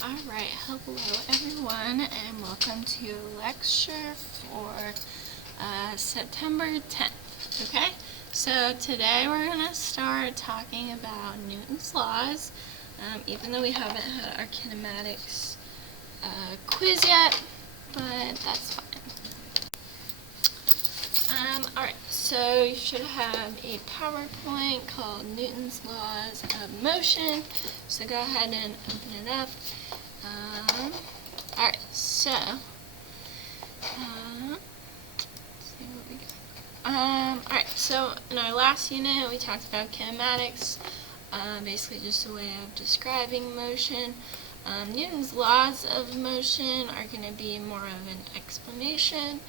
Alright, hello everyone, and welcome to your lecture for September 10th, okay? So today we're going to start talking about Newton's laws, even though we haven't had our kinematics quiz yet, but that's fine. Alright, so you should have a PowerPoint called Newton's Laws of Motion, so go ahead and open it up. Alright, so let's see what we got. Alright, so in our last unit we talked about kinematics, basically just a way of describing motion. Newton's laws of motion are going to be more of an explanation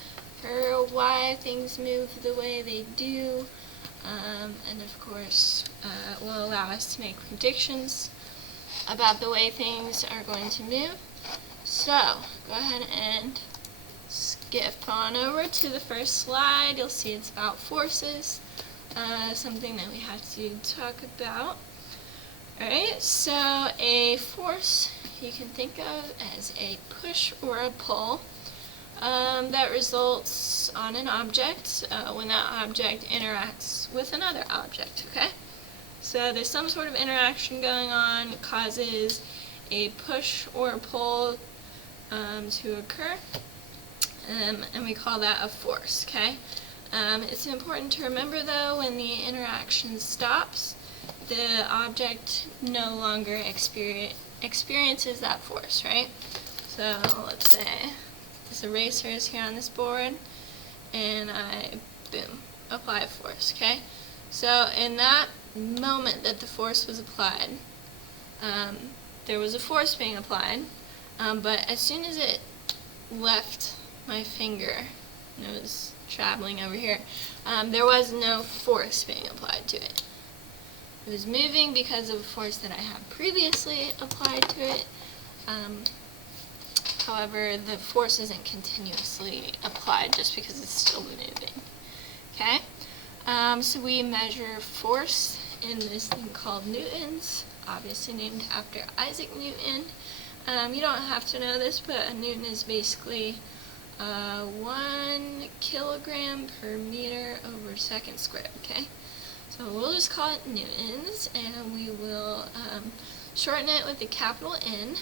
for why things move the way they do, and of course will allow us to make predictions about the way things are going to move. So go ahead and skip on over to the first slide. You'll see it's about forces, something that we have to talk about. Alright, so a force you can think of as a push or a pull that results on an object when that object interacts with another object, okay? So there's some sort of interaction going on that causes a push or a pull to occur, and we call that a force, okay? It's important to remember though, when the interaction stops, the object no longer experiences that force, right? So let's say this eraser is here on this board, and I, boom, apply a force, okay? So in that moment that the force was applied, there was a force being applied, but as soon as it left my finger and it was traveling over here, there was no force being applied to it. It was moving because of a force that I had previously applied to it. However, the force isn't continuously applied just because it's still moving. Okay? So we measure force in this thing called newtons, obviously named after Isaac Newton. You don't have to know this, but a newton is basically 1 kilogram per meter over second squared, okay? So we'll just call it newtons, and we will shorten it with a capital N.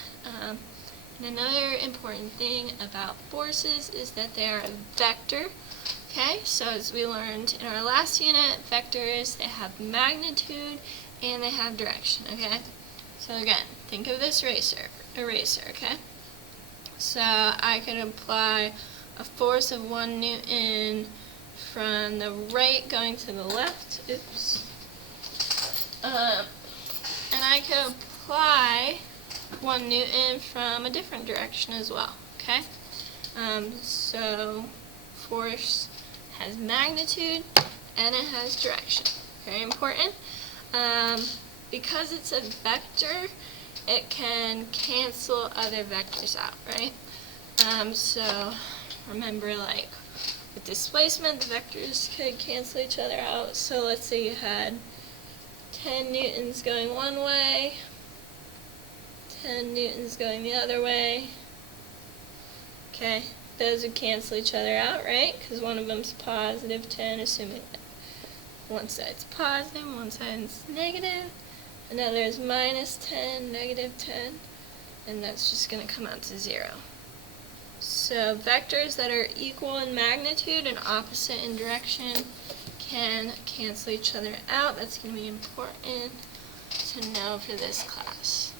And another important thing about forces is that they are a vector. Okay, so as we learned in our last unit, vectors, they have magnitude and they have direction, okay? So again, think of this eraser, okay? So I could apply a force of 1 Newton from the right going to the left, and I could apply 1 Newton from a different direction as well, okay? So force has magnitude and it has direction. Very important. Because it's a vector, it can cancel other vectors out, right? So remember, like with displacement, the vectors could cancel each other out. So let's say you had 10 newtons going one way, 10 newtons going the other way. Okay, those would cancel each other out, right? Because one of them's positive 10, assuming that one side's positive, one side's negative. Another is minus 10, negative 10, and that's just going to come out to 0. So vectors that are equal in magnitude and opposite in direction can cancel each other out. That's going to be important to know for this class.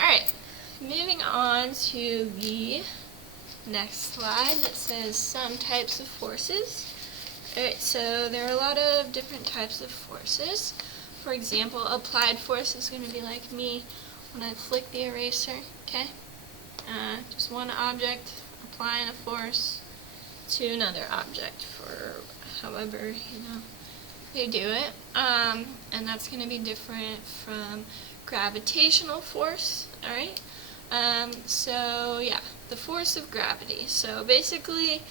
Alright, moving on to the next slide that says some types of forces. Alright, so there are a lot of different types of forces. For example, applied force is going to be like me when I flick the eraser, okay? Just one object applying a force to another object for however, you do it. And that's going to be different from gravitational force, alright? So yeah, the force of gravity. So basically,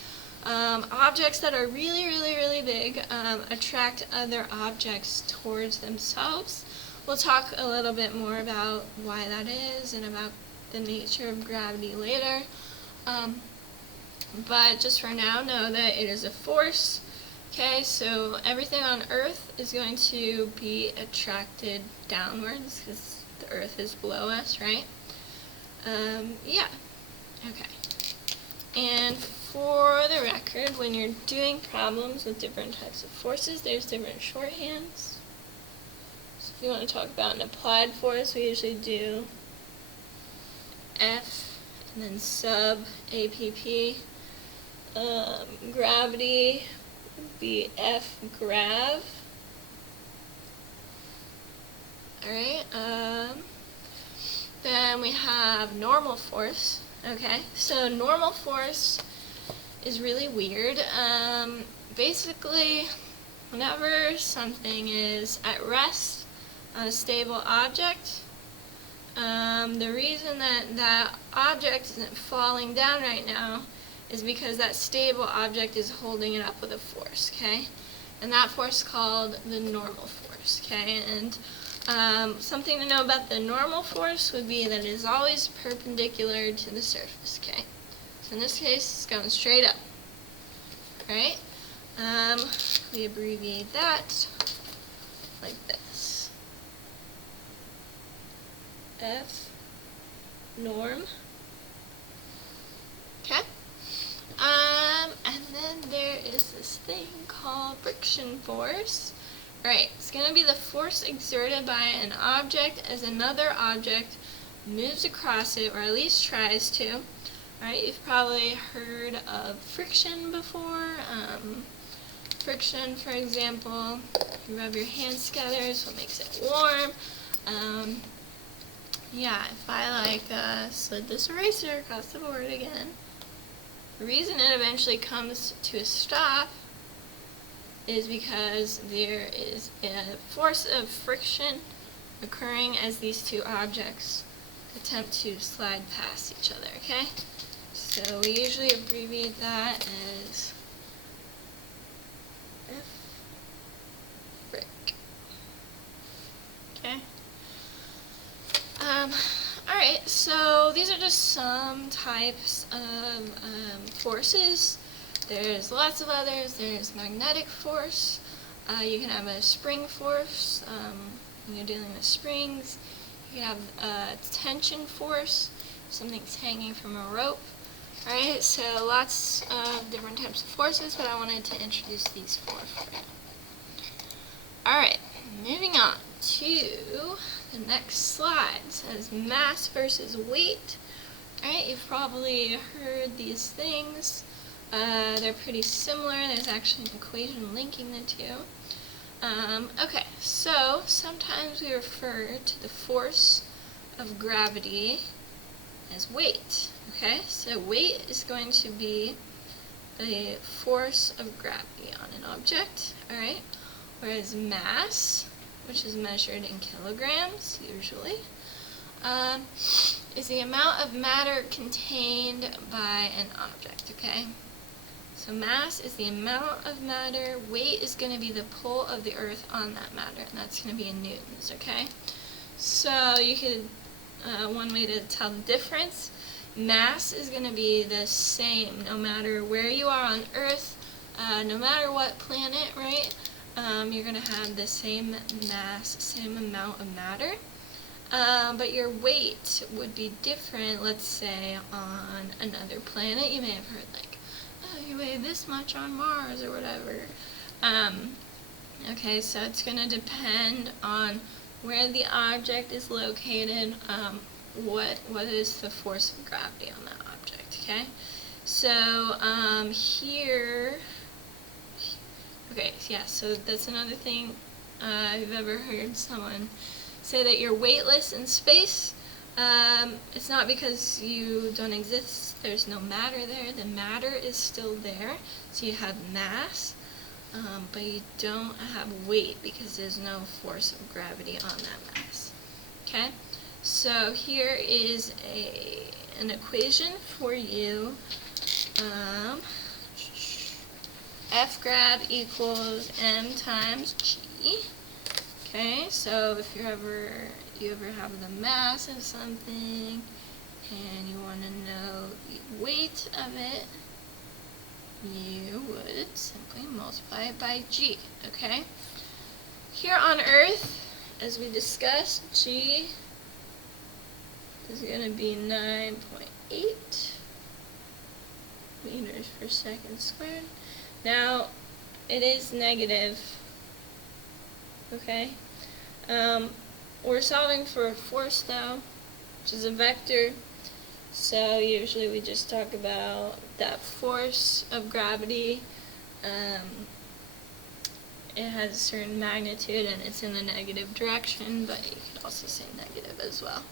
objects that are really, really, really big attract other objects towards themselves, we'll talk a little bit more about why that is and about the nature of gravity later. But just for now, know that it is a force. Okay, so everything on Earth is going to be attracted downwards because the Earth is below us, right? Yeah. Okay. And for the record, when you're doing problems with different types of forces, there's different shorthands. So if you want to talk about an applied force, we usually do F and then sub APP. Gravity would be F grav. Alright, then we have normal force. Okay, so normal force is really weird. Basically, whenever something is at rest on a stable object, the reason that that object isn't falling down right now is because that stable object is holding it up with a force, okay? And that force is called the normal force, okay? And something to know about the normal force would be that it is always perpendicular to the surface, okay? So in this case, it's going straight up, right? We abbreviate that like this. F norm. Okay? And then there is this thing called friction force. Right, it's going to be the force exerted by an object as another object moves across it, or at least tries to. Alright, you've probably heard of friction before. Friction, for example, you rub your hands together, is what makes it warm. Yeah, if I slid this eraser across the board again, the reason it eventually comes to a stop is because there is a force of friction occurring as these two objects attempt to slide past each other, okay? So we usually abbreviate that as F frick. Okay? Alright, so these are just some types of forces. There's lots of others. There's magnetic force. You can have a spring force when you're dealing with springs. You can have a tension force. Something's hanging from a rope. Alright, so lots of different types of forces, but I wanted to introduce these four for you. Alright, moving on to the next slide. It says mass versus weight. Alright, you've probably heard these things. They're pretty similar. There's actually an equation linking the two. Okay, so sometimes we refer to the force of gravity as weight. Okay, so weight is going to be the force of gravity on an object. Alright, whereas mass, which is measured in kilograms usually, is the amount of matter contained by an object. Okay. So mass is the amount of matter, weight is going to be the pull of the earth on that matter, and that's going to be in newtons, okay? So you could, one way to tell the difference, mass is going to be the same no matter where you are on Earth, no matter what planet, right? You're going to have the same mass, same amount of matter. But your weight would be different, let's say, on another planet. You may have heard, like, you weigh this much on Mars or whatever. Okay, so it's going to depend on where the object is located, what is the force of gravity on that object, okay? So, here, okay, yeah, so that's another thing. If you've ever heard someone say that you're weightless in space, it's not because you don't exist, there's no matter there, the matter is still there, so you have mass, but you don't have weight because there's no force of gravity on that mass. Okay, so here is an equation for you. F grav equals m times g. Okay, so if you ever have the mass of something and you want to know the weight of it, you would simply multiply it by g, okay? Here on Earth, as we discussed, g is going to be 9.8 meters per second squared. Now, it is negative, okay? We're solving for a force though, which is a vector, so usually we just talk about that force of gravity. It has a certain magnitude and it's in the negative direction, but you could also say negative as well.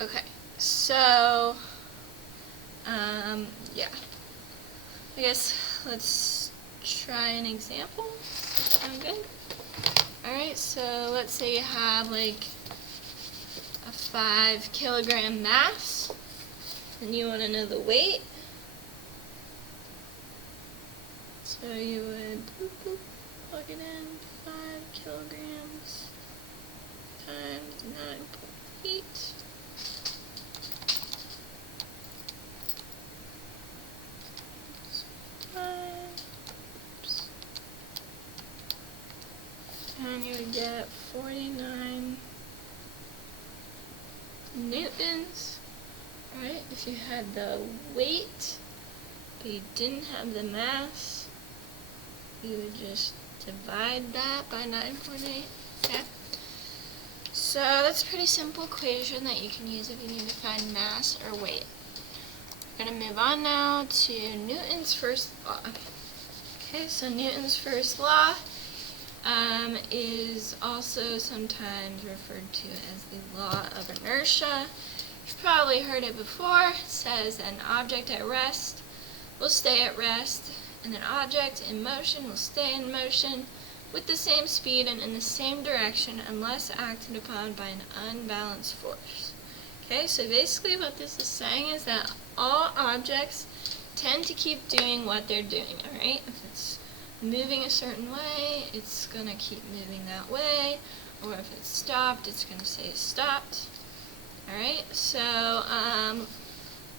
Okay, so, yeah. I guess let's try an example. Sound good? Alright, so let's say you have like a 5 kilogram mass, and you want to know the weight. So you would plug it in, 5 kilograms times 9.8. And you would get 49 newtons. Alright, if you had the weight, but you didn't have the mass, you would just divide that by 9.8. Okay? So that's a pretty simple equation that you can use if you need to find mass or weight. We're going to move on now to Newton's first law. Okay, so Newton's first law is also sometimes referred to as the law of inertia. You've probably heard it before. It says that an object at rest will stay at rest, and an object in motion will stay in motion with the same speed and in the same direction unless acted upon by an unbalanced force. Okay, so basically what this is saying is that all objects tend to keep doing what they're doing, alright? If it's moving a certain way, it's going to keep moving that way, or if it's stopped, it's going to say stopped. Alright, so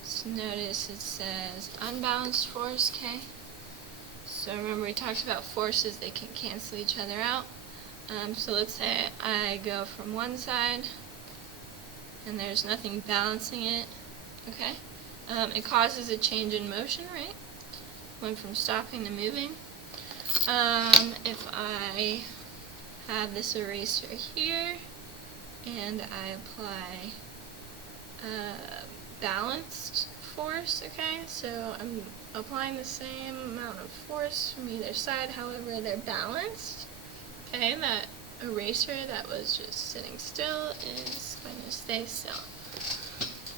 let's notice it says unbalanced force, okay? So remember we talked about forces, they can cancel each other out. So let's say I go from one side and there's nothing balancing it, okay? It causes a change in motion, right? Went from stopping to moving. If I have this eraser here and I apply balanced force, okay? So I'm applying the same amount of force from either side, however they're balanced. Okay, that eraser that was just sitting still is going to stay still.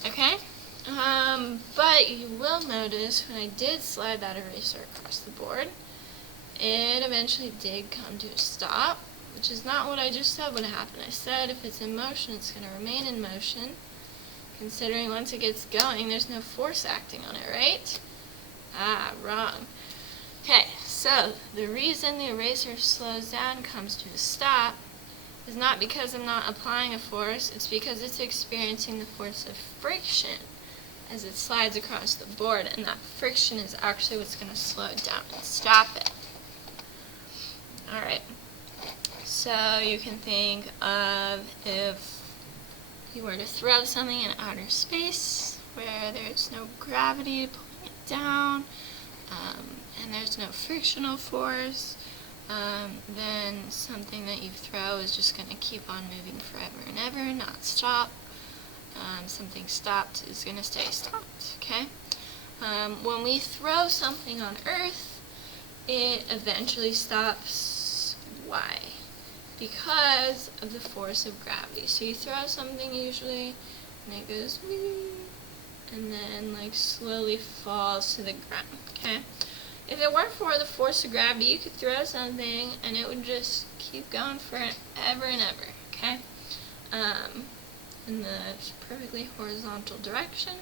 Okay? But you will notice when I did slide that eraser across the board, it eventually did come to a stop, which is not what I just said would happen. I said if it's in motion, it's going to remain in motion, considering once it gets going, there's no force acting on it, right? Ah, wrong. Okay, so the reason the eraser slows down and comes to a stop is not because I'm not applying a force, it's because it's experiencing the force of friction as it slides across the board, and that friction is actually what's going to slow it down and stop it. Alright, so you can think of if you were to throw something in outer space where there's no gravity pulling it down, and there's no frictional force, then something that you throw is just going to keep on moving forever and ever, not stop. Something stopped is going to stay stopped, okay? When we throw something on Earth, it eventually stops. Why? Because of the force of gravity. So you throw something usually, and it goes wee, and then like slowly falls to the ground, okay? If it weren't for the force of gravity, you could throw something and it would just keep going forever and ever, okay? In the perfectly horizontal direction.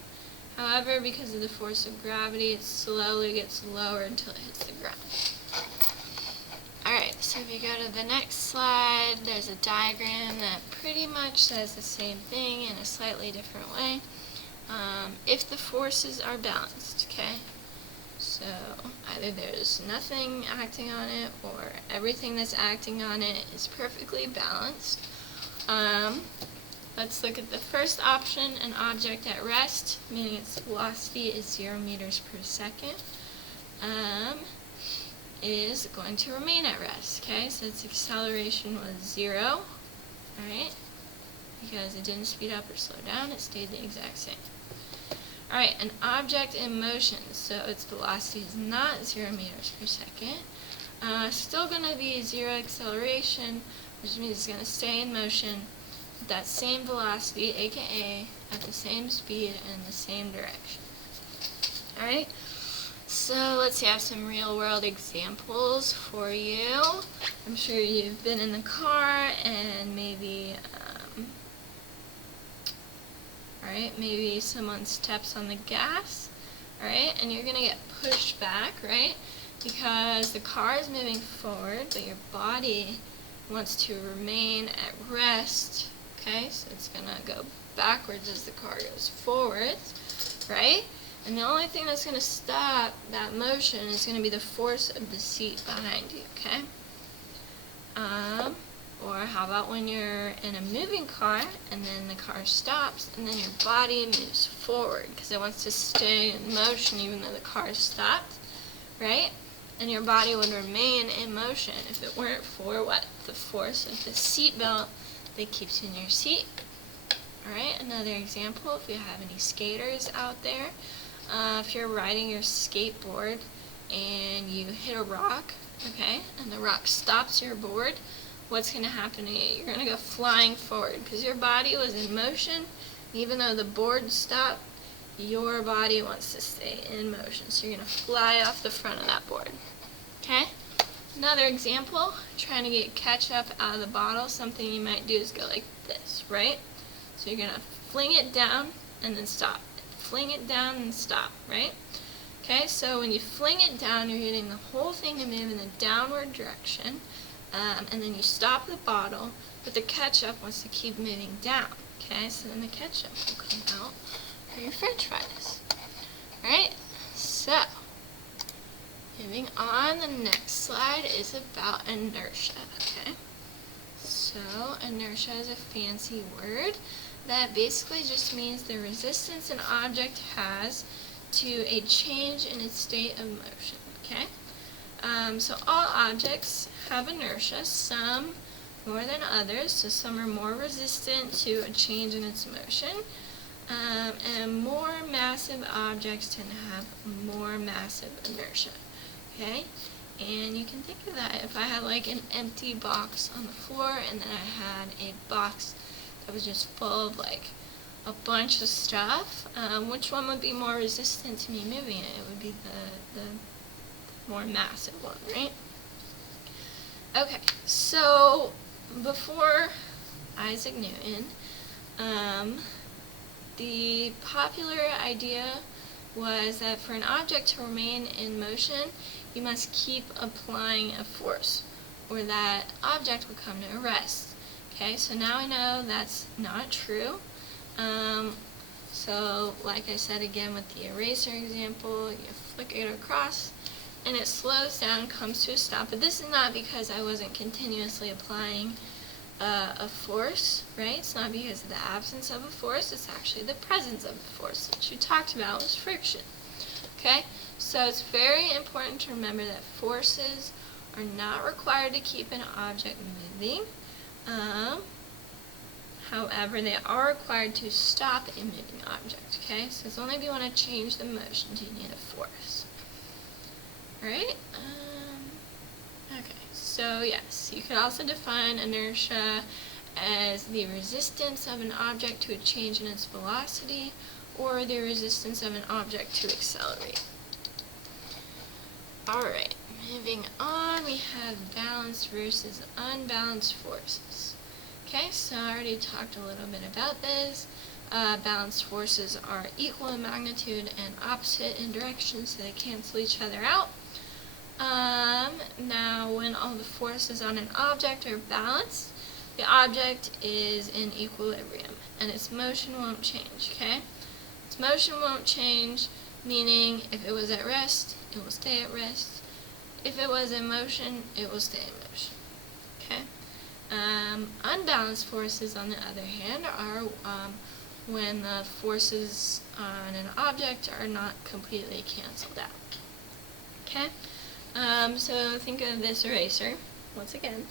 However, because of the force of gravity, it slowly gets lower until it hits the ground. Alright, So if you go to the next slide, there's a diagram that pretty much says the same thing in a slightly different way. If the forces are balanced, okay? So either there's nothing acting on it or everything that's acting on it is perfectly balanced. Let's look at the first option, an object at rest, meaning its velocity is 0 meters per second, is going to remain at rest, okay? So its acceleration was 0, alright? Because it didn't speed up or slow down, it stayed the exact same. Alright, an object in motion, so its velocity is not 0 meters per second. Still going to be 0 acceleration, which means it's going to stay in motion at that same velocity, aka at the same speed and in the same direction. Alright, so let's see, I have some real world examples for you. I'm sure you've been in the car and maybe maybe someone steps on the gas, alright, and you're going to get pushed back, right, because the car is moving forward, but your body wants to remain at rest, okay, so it's going to go backwards as the car goes forward, right, and the only thing that's going to stop that motion is going to be the force of the seat behind you, okay. Or how about when you're in a moving car and then the car stops and then your body moves forward because it wants to stay in motion even though the car stopped, right? And your body would remain in motion if it weren't for what? The force of the seat belt that keeps you in your seat. Alright, another example, if you have any skaters out there, if you're riding your skateboard and you hit a rock, okay, and the rock stops your board, what's going to happen to you? You're going to go flying forward because your body was in motion. Even though the board stopped, your body wants to stay in motion. So you're going to fly off the front of that board. Okay? Another example, trying to get ketchup out of the bottle, something you might do is go like this, right? So you're going to fling it down and then stop. Fling it down and stop, right? Okay, so when you fling it down, you're getting the whole thing to move in the downward direction. And then you stop the bottle, but the ketchup wants to keep moving down. Okay, so then the ketchup will come out for your french fries. Alright, so moving on, the next slide is about inertia. Okay, so inertia is a fancy word that basically just means the resistance an object has to a change in its state of motion. Okay. So all objects have inertia, some more than others, so some are more resistant to a change in its motion, and more massive objects tend to have more massive inertia, okay? And you can think of that if I had like an empty box on the floor and then I had a box that was just full of like a bunch of stuff, which one would be more resistant to me moving it? It would be the more massive one, right? Okay, so before Isaac Newton, the popular idea was that for an object to remain in motion, you must keep applying a force, or that object would come to a rest. Okay, so now I know that's not true. So like I said again with the eraser example, you flick it across, and it slows down, comes to a stop. But this is not because I wasn't continuously applying a force, right? It's not because of the absence of a force, it's actually the presence of a force, which you talked about was friction. Okay? So it's very important to remember that forces are not required to keep an object moving. However, they are required to stop a moving object, okay? So it's only if you want to change the motion do you need a force. Alright, okay, so yes, you could also define inertia as the resistance of an object to a change in its velocity, or the resistance of an object to accelerate. Alright, moving on, we have balanced versus unbalanced forces. Okay, so I already talked a little bit about this. Balanced forces are equal in magnitude and opposite in direction, so they cancel each other out. Now when all the forces on an object are balanced, the object is in equilibrium and its motion won't change, okay? Its motion won't change, meaning if it was at rest, it will stay at rest. If it was in motion, it will stay in motion, okay? Unbalanced forces, on the other hand, are when the forces on an object are not completely canceled out, okay? So think of this eraser, once again.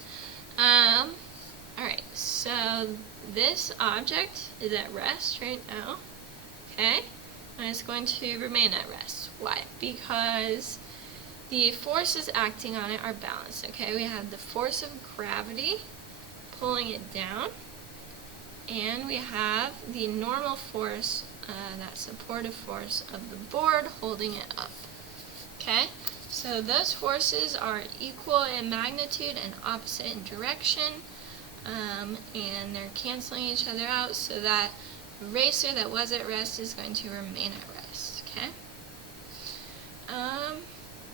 Alright, so this object is at rest right now, okay? And it's going to remain at rest. Why? Because the forces acting on it are balanced, okay? We have the force of gravity pulling it down, and we have the normal force, that supportive force of the board holding it up, okay? So those forces are equal in magnitude and opposite in direction, and they're canceling each other out, so that eraser that was at rest is going to remain at rest, okay?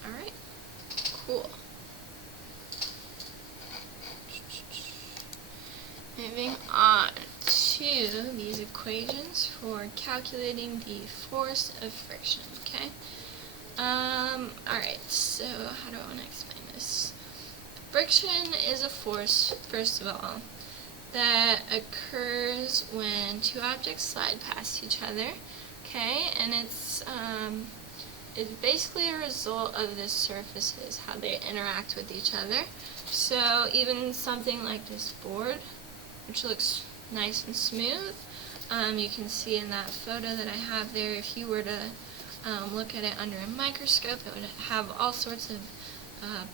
Alright, cool. Moving on to these equations for calculating the force of friction, okay? Alright, so how do I want to explain this? Friction is a force, first of all, that occurs when two objects slide past each other, okay? And it's basically a result of the surfaces, how they interact with each other. So even something like this board, which looks nice and smooth, you can see in that photo that I have there, if you were to look at it under a microscope, it would have all sorts of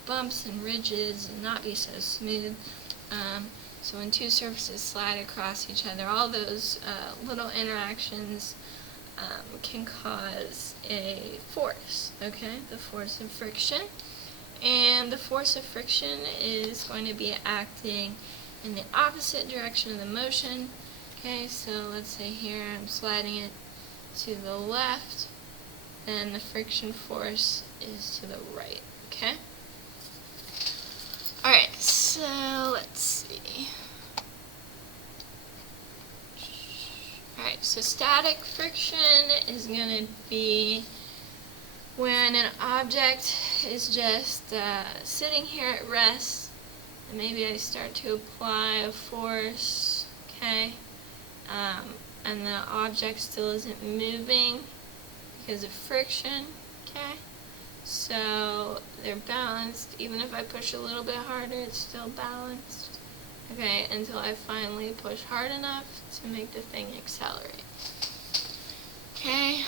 bumps and ridges and not be so smooth. So when two surfaces slide across each other, all those little interactions can cause a force, okay? The force of friction. And the force of friction is going to be acting in the opposite direction of the motion. Okay, so let's say here I'm sliding it to the left, and the friction force is to the right, okay? Alright, so let's see. Alright, so static friction is going to be when an object is just sitting here at rest, and maybe I start to apply a force, okay, and the object still isn't moving because of friction, okay? So they're balanced. Even if I push a little bit harder, it's still balanced, okay, until I finally push hard enough to make the thing accelerate. Okay,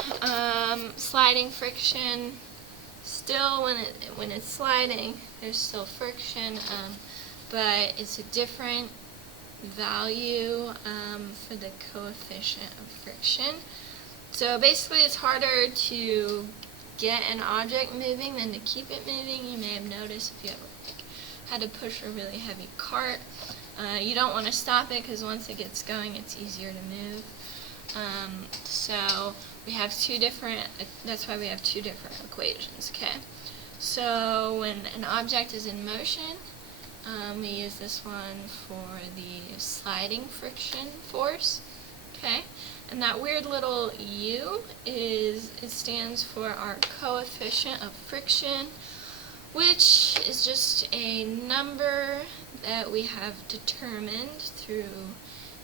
sliding friction, still when it's sliding, there's still friction, but it's a different value for the coefficient of friction. So basically it's harder to get an object moving than to keep it moving. You may have noticed if you had to push a really heavy cart, you don't want to stop it because once it gets going it's easier to move. So we have two different, that's why we have two different equations, okay? So when an object is in motion, we use this one for the sliding friction force, okay? And that weird little U it stands for our coefficient of friction, which is just a number that we have determined through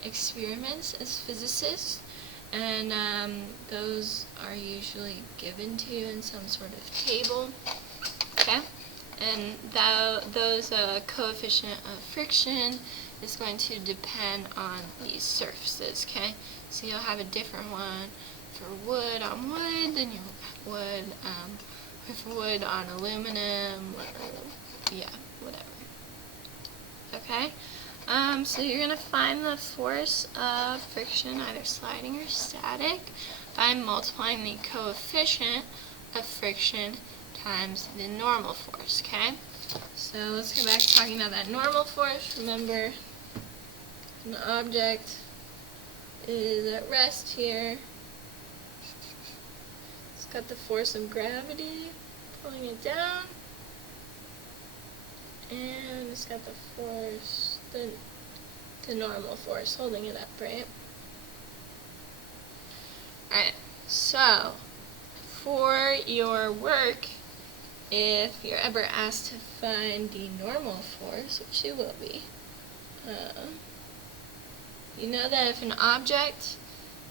experiments as physicists, and those are usually given to you in some sort of table, okay? And those coefficient of friction is going to depend on these surfaces, okay? So you'll have a different one for wood on wood than you would with wood on aluminum, yeah, whatever. Okay? So you're going to find the force of friction, either sliding or static, by multiplying the coefficient of friction times the normal force, okay? So let's go back to talking about that normal force. Remember, an object is at rest here. It's got the force of gravity pulling it down. And it's got the force, the normal force holding it up, right? Alright, so for your work, if you're ever asked to find the normal force, which you will be, you know that if an object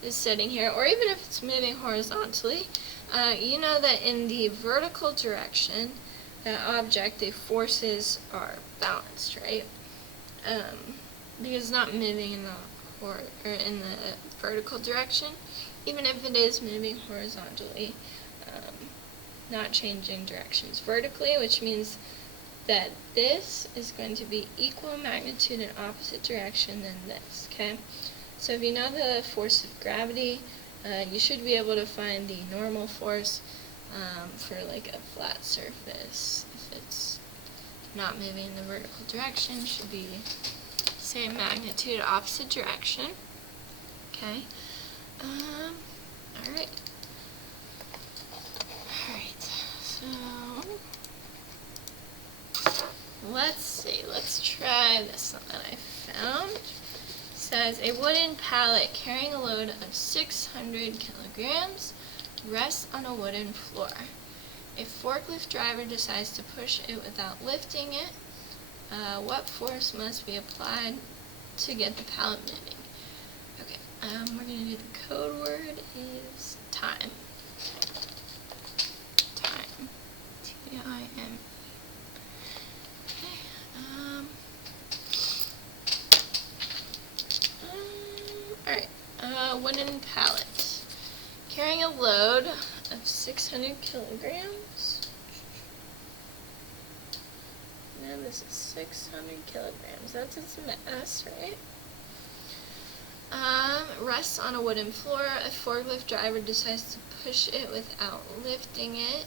is sitting here, or even if it's moving horizontally, you know that in the vertical direction, that object, the forces are balanced, right? Because it's not moving in the vertical direction, even if it is moving horizontally, not changing directions vertically, which means that this is going to be equal magnitude in opposite direction than this, okay? So if you know the force of gravity, you should be able to find the normal force for like a flat surface. If it's not moving in the vertical direction, should be same magnitude, opposite direction, okay? Alright. So let's see, let's try this one that I found. It says a wooden pallet carrying a load of 600 kilograms rests on a wooden floor. A forklift driver decides to push it without lifting it. What force must be applied to get the pallet moving? Okay, we're going to do the code word is time. Time. T-I-M. Okay. Alright, wooden pallet. Carrying a load of 600 kilograms. Now this is 600 kilograms. That's its mass, right? Rests on a wooden floor. A forklift driver decides to push it without lifting it.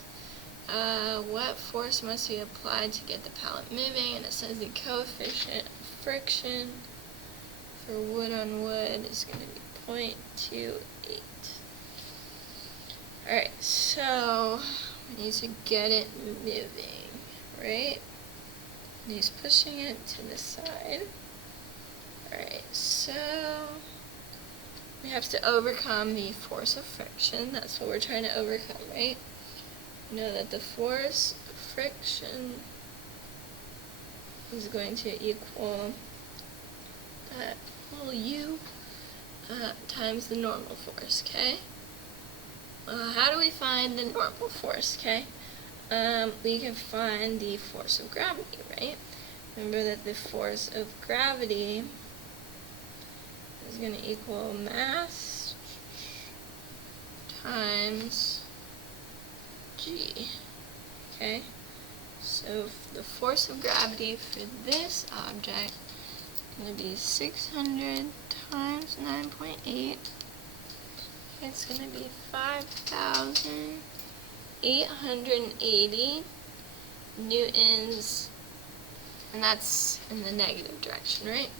What force must be applied to get the pallet moving? And it says the coefficient of friction for wood on wood is going to be 0.28. Alright, so we need to get it moving, right? And he's pushing it to the side. Alright, so we have to overcome the force of friction. That's what we're trying to overcome, right? You know that the force of friction is going to equal that little u times the normal force, okay? How do we find the normal force, okay? We can find the force of gravity, right? Remember that the force of gravity is going to equal mass times g, okay? So the force of gravity for this object is going to be 600 times 9.8. It's going to be 5,880 newtons, and that's in the negative direction, right?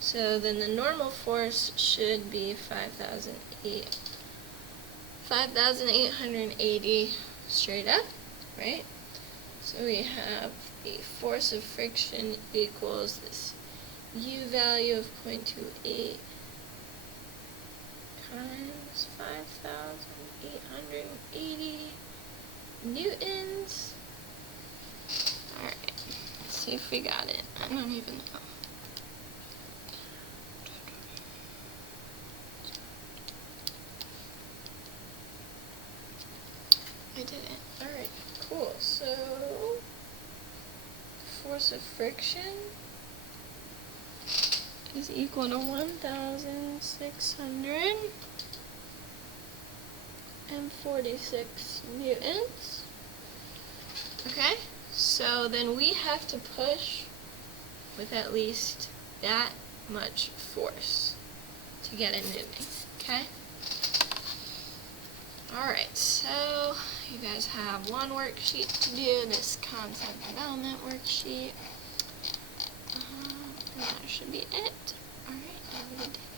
So then the normal force should be 5,880 straight up, right? So we have the force of friction equals this u value of 0.28 times 5,880 newtons. Alright, let's see if we got it. I don't even know. I did it. Alright, cool. So, force of friction is equal to 1,646 newtons. Okay, so then we have to push with at least that much force to get it moving, okay? Alright, so you guys have one worksheet to do, this concept development worksheet. And that should be it. Alright, have a good day.